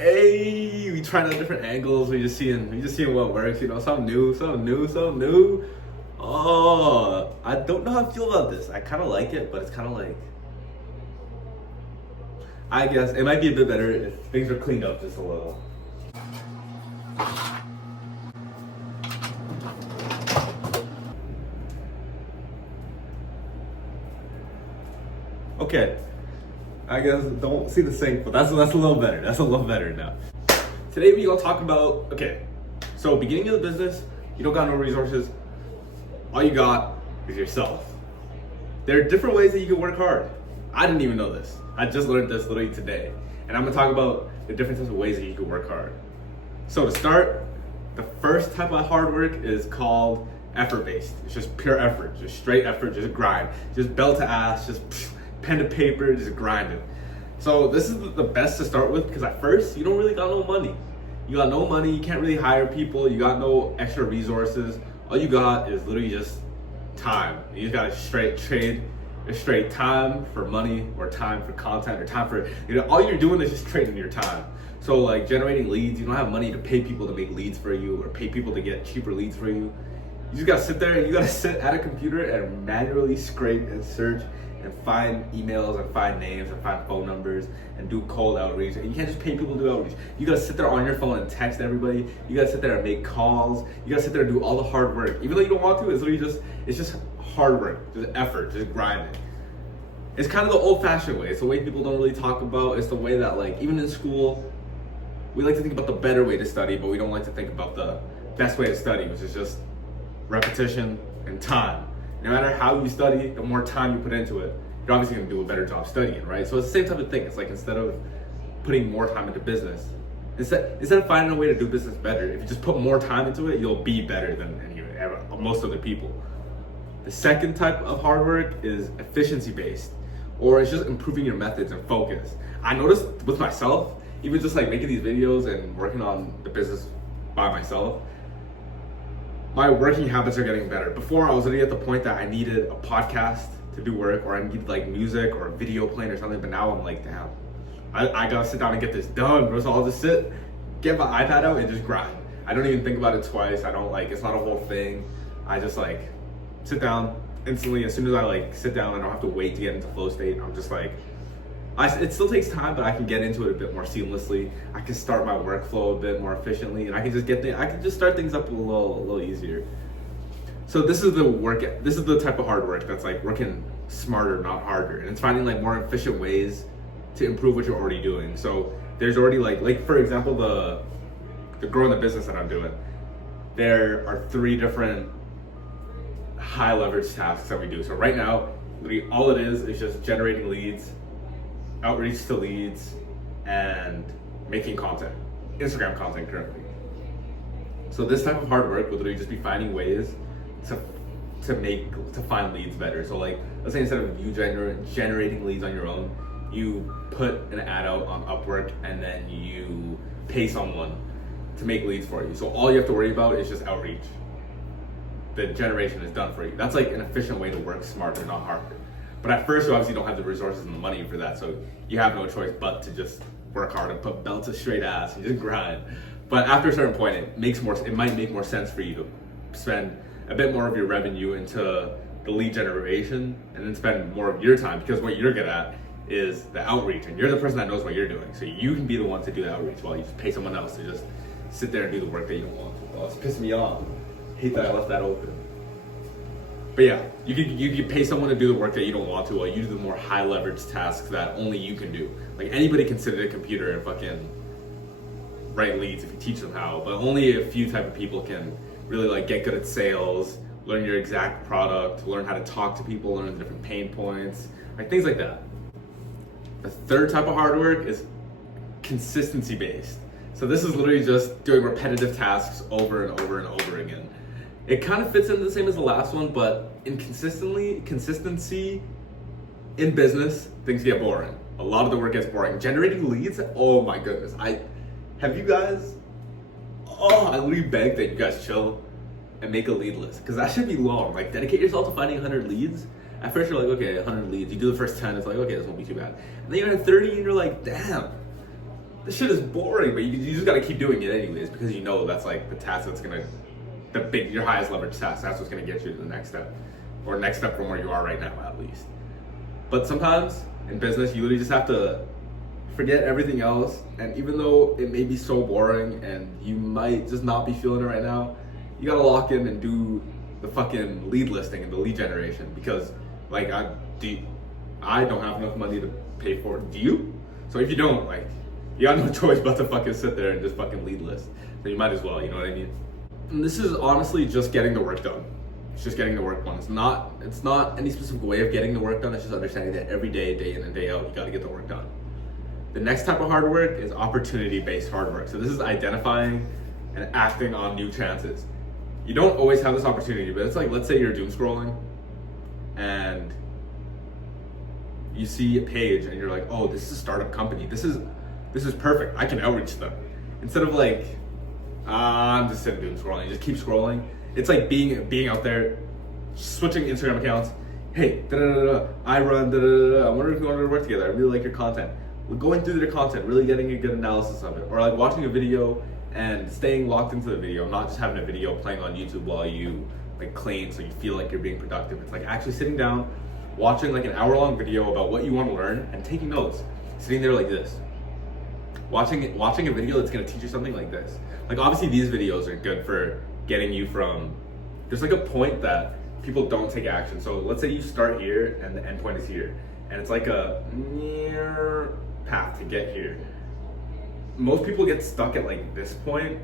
Hey, we trying out different angles. We just seeing what works. You know, something new. Oh, I don't know how I feel about this. I kind of like it, but it's kind of like, I guess it might be a bit better if things were cleaned up just a little. Okay, I guess don't see the sink, but that's a little better. That's a little better now. Today we gonna talk about, okay, so beginning of the business, you don't got no resources. All you got is yourself. There are different ways that you can work hard. I didn't even know this. I just learned this literally today. And I'm gonna talk about the different types of ways that you can work hard. So to start, the first type of hard work is called effort-based. It's just pure effort, just straight effort, just grind. Just belt to ass, just pen to paper, just grinding. So this is the best to start with because at first, you don't really got no money. You got no money, you can't really hire people, you got no extra resources. All you got is literally just time. You just gotta straight time for money or time for content or time for, all you're doing is just trading your time. So like generating leads, you don't have money to pay people to make leads for you or pay people to get cheaper leads for you. You just gotta sit there and you gotta sit at a computer and manually scrape and search and find emails and find names and find phone numbers and do cold outreach. And you can't just pay people to do outreach. You gotta sit there on your phone and text everybody. You gotta sit there and make calls. You gotta sit there and do all the hard work. Even though you don't want to, it's just hard work, just effort, just grinding. It's kind of the old-fashioned way. It's the way people don't really talk about. It's the way that, like, even in school, we like to think about the better way to study, but we don't like to think about the best way to study, which is just repetition and time. No matter how you study, the more time you put into it, you're obviously gonna do a better job studying, right? So it's the same type of thing. It's like instead of putting more time into business, instead of finding a way to do business better, if you just put more time into it, you'll be better than most other people. The second type of hard work is efficiency-based, or it's just improving your methods and focus. I noticed with myself, even just like making these videos and working on the business by myself, my working habits are getting better. Before, I was already at the point that I needed a podcast to do work, or I needed like music or a video playing or something, but now I'm like, damn, I gotta sit down and get this done, bro. So I'll just sit, get my iPad out and just grind. I don't even think about it twice. I don't it's not a whole thing. I just like sit down instantly. As soon as I like sit down, I don't have to wait to get into flow state. I'm just like, it still takes time, but I can get into it a bit more seamlessly. I can start my workflow a bit more efficiently, and I can just start things up a little easier. So this is the type of hard work that's like working smarter, not harder, and it's finding like more efficient ways to improve what you're already doing. So there's already like for example, the growing the business that I'm doing, there are 3 different high leverage tasks that we do. So right now, literally all it is just generating leads, outreach to leads, and making content, Instagram content currently. So this type of hard work would literally just be finding ways to find leads better. So like, let's say instead of you generating leads on your own, you put an ad out on Upwork and then you pay someone to make leads for you. So all you have to worry about is just outreach. The generation is done for you. That's like an efficient way to work smarter, not harder. But at first, you obviously don't have the resources and the money for that, so you have no choice but to just work hard and put belt to straight ass and just grind. But after a certain point, it might make more sense for you to spend a bit more of your revenue into the lead generation and then spend more of your time, because what you're good at is the outreach, and you're the person that knows what you're doing. So you can be the one to do the outreach while you just pay someone else to just sit there and do the work that you don't want to. Oh, it's pissing me off. Hate that I left that open. But yeah, you can pay someone to do the work that you don't want to while you do the more high leverage tasks that only you can do. Like anybody can sit at a computer and fucking write leads if you teach them how, but only a few type of people can really like get good at sales, learn your exact product, learn how to talk to people, learn the different pain points, like things like that. The third type of hard work is consistency based. So this is literally just doing repetitive tasks over and over and over again. It kind of fits in the same as the last one, but in consistency in business, things get boring. A lot of the work gets boring. Generating leads, oh my goodness. I literally beg that you guys chill and make a lead list, because that should be long. Like, dedicate yourself to finding 100 leads. At first you're like, okay, 100 leads. You do the first 10, it's like, okay, this won't be too bad. And then you're at 30 and you're like, damn, this shit is boring, but you just gotta keep doing it anyways because you know that's like the task that's gonna, your highest leverage task. That's what's gonna get you to the next step, or next step from where you are right now at least. But sometimes in business, you literally just have to forget everything else, and even though it may be so boring and you might just not be feeling it right now, you gotta lock in and do the fucking lead listing and the lead generation because like I don't have enough money to pay for it. Do you? So if you don't, like, you got no choice but to fucking sit there and just fucking lead list. So you might as well, you know what I mean? And this is honestly just getting the work done. It's just getting the work done. It's not any specific way of getting the work done. It's just understanding that every day, day in and day out, you gotta get the work done. The next type of hard work is opportunity-based hard work. So this is identifying and acting on new chances. You don't always have this opportunity, but it's like, let's say you're doom scrolling and you see a page and you're like, oh, this is a startup company. This is perfect. I can outreach them. Instead of like, I'm just sitting doom scrolling. You just keep scrolling. It's like being out there, switching Instagram accounts. Hey, I run, I wonder if we want to work together. I really like your content. We're going through their content, really getting a good analysis of it. Or like watching a video and staying locked into the video, not just having a video playing on YouTube while you like clean so you feel like you're being productive. It's like actually sitting down, watching like an hour-long video about what you want to learn and taking notes. Sitting there like this. Watching a video that's gonna teach you something like this. Like obviously these videos are good for getting you from, there's like a point that people don't take action. So let's say you start here and the end point is here. And it's like a near path to get here. Most people get stuck at like this point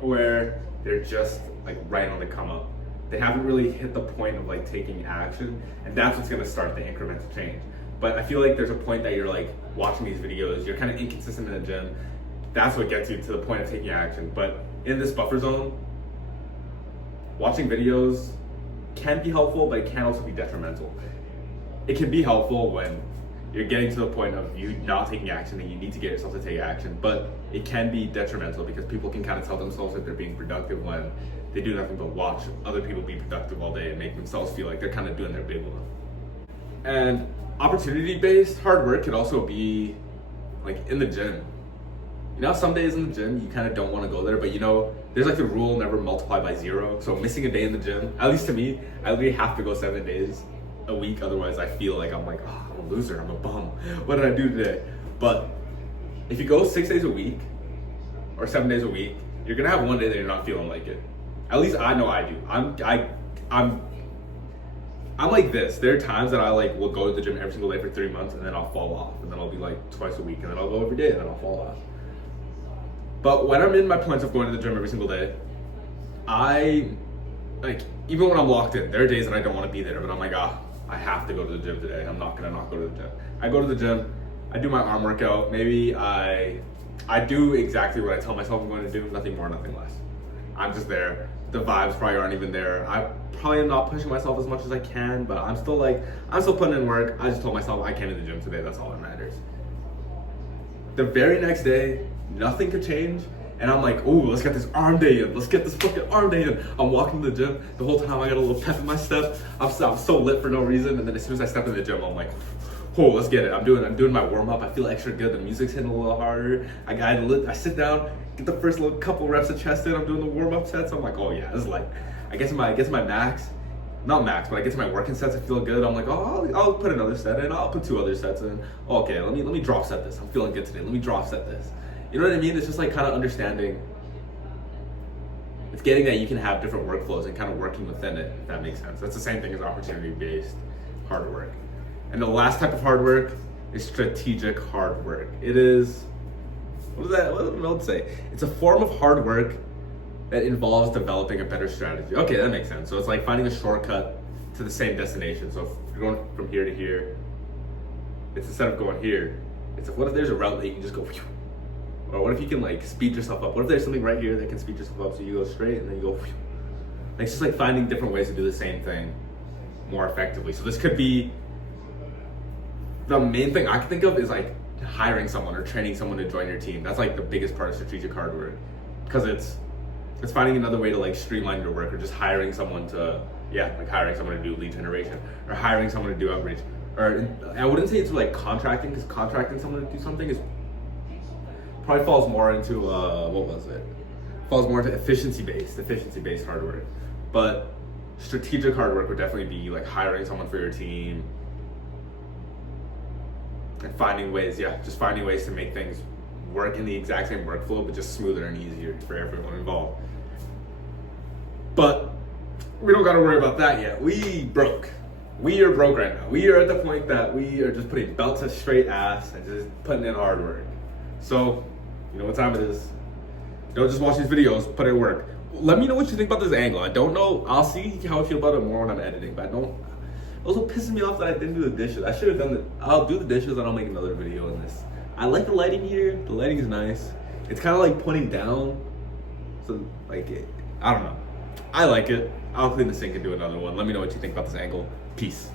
where they're just like right on the come up. They haven't really hit the point of like taking action, and that's what's gonna start the incremental change. But I feel like there's a point that you're like watching these videos, you're kind of inconsistent in the gym. That's what gets you to the point of taking action. But in this buffer zone, watching videos can be helpful, but it can also be detrimental. It can be helpful when you're getting to the point of you not taking action and you need to get yourself to take action, but it can be detrimental because people can kind of tell themselves that they're being productive when they do nothing but watch other people be productive all day and make themselves feel like they're kind of doing their big one. And opportunity-based hard work could also be like in the gym. You know, some days in the gym you kind of don't want to go there, but you know, there's like the rule never multiply by 0. So missing a day in the gym, at least to me, I really have to go 7 days a week. Otherwise I feel like I'm like, oh, I'm a loser, I'm a bum. What did I do today? But if you go 6 days a week or 7 days a week, you're gonna have one day that you're not feeling like it. At least I know I do. I'm like this. There are times that I like will go to the gym every single day for 3 months and then I'll fall off. And then I'll be like twice a week and then I'll go every day and then I'll fall off. But when I'm in my points of going to the gym every single day, I like, even when I'm locked in, there are days that I don't want to be there, but I'm like, I have to go to the gym today. I'm not gonna not go to the gym. I go to the gym, I do my arm workout. Maybe I do exactly what I tell myself I'm going to do, nothing more, nothing less. I'm just there. The vibes probably aren't even there. I probably am not pushing myself as much as I can, but I'm still putting in work. I just told myself I came to the gym today, that's all that matters. The very next day, nothing could change. And I'm like, oh, let's get this arm day in. Let's get this fucking arm day in. I'm walking to the gym. The whole time I got a little pep in my step. I'm so lit for no reason. And then as soon as I step in the gym, I'm like, oh, let's get it. I'm doing my warm up. I feel extra good. The music's hitting a little harder. I sit down, get the first little couple reps of chest in. I'm doing the warm up sets. I'm like, oh yeah, this is like, I guess my max, not max, but I get to my working sets. I feel good. I'm like, oh, I'll put another set in. I'll put 2 other sets in. Oh, okay, let me drop set this. I'm feeling good today. Let me drop set this. You know what I mean? It's just like kind of understanding. It's getting that you can have different workflows and kind of working within it, if that makes sense. That's the same thing as opportunity-based hard work. And the last type of hard work is strategic hard work. It is, what did Meld say? It's a form of hard work that involves developing a better strategy. Okay, that makes sense. So it's like finding a shortcut to the same destination. So if you're going from here to here, it's instead of going here, it's what if there's a route that you can just go, or what if you can like speed yourself up? What if there's something right here that can speed yourself up so you go straight and then you go, like, it's just like finding different ways to do the same thing more effectively. So this could be, the main thing I can think of is like hiring someone or training someone to join your team. That's like the biggest part of strategic hard work, because it's finding another way to like streamline your work, or just hiring someone to, hiring someone to do lead generation, or hiring someone to do outreach. Or I wouldn't say it's like contracting, because contracting someone to do something is probably falls more into what was it? Falls more into efficiency based hard work. But strategic hard work would definitely be like hiring someone for your team and finding ways to make things work in the exact same workflow, but just smoother and easier for everyone involved. But we don't got to worry about that yet. We are broke right now. We are at the point that we are just putting belts to straight ass and just putting in hard work. So, you know what time it is. Don't just watch these videos, put in work. Let me know what you think about this angle. I don't know. I'll see how I feel about it more when I'm editing, but it also pisses me off that I didn't do the dishes. I should have done it. I'll do the dishes and I'll make another video on this. I like the lighting here. The lighting is nice. It's kind of like pointing down. So, like, I don't know. I like it. I'll clean the sink and do another one. Let me know what you think about this angle. Peace.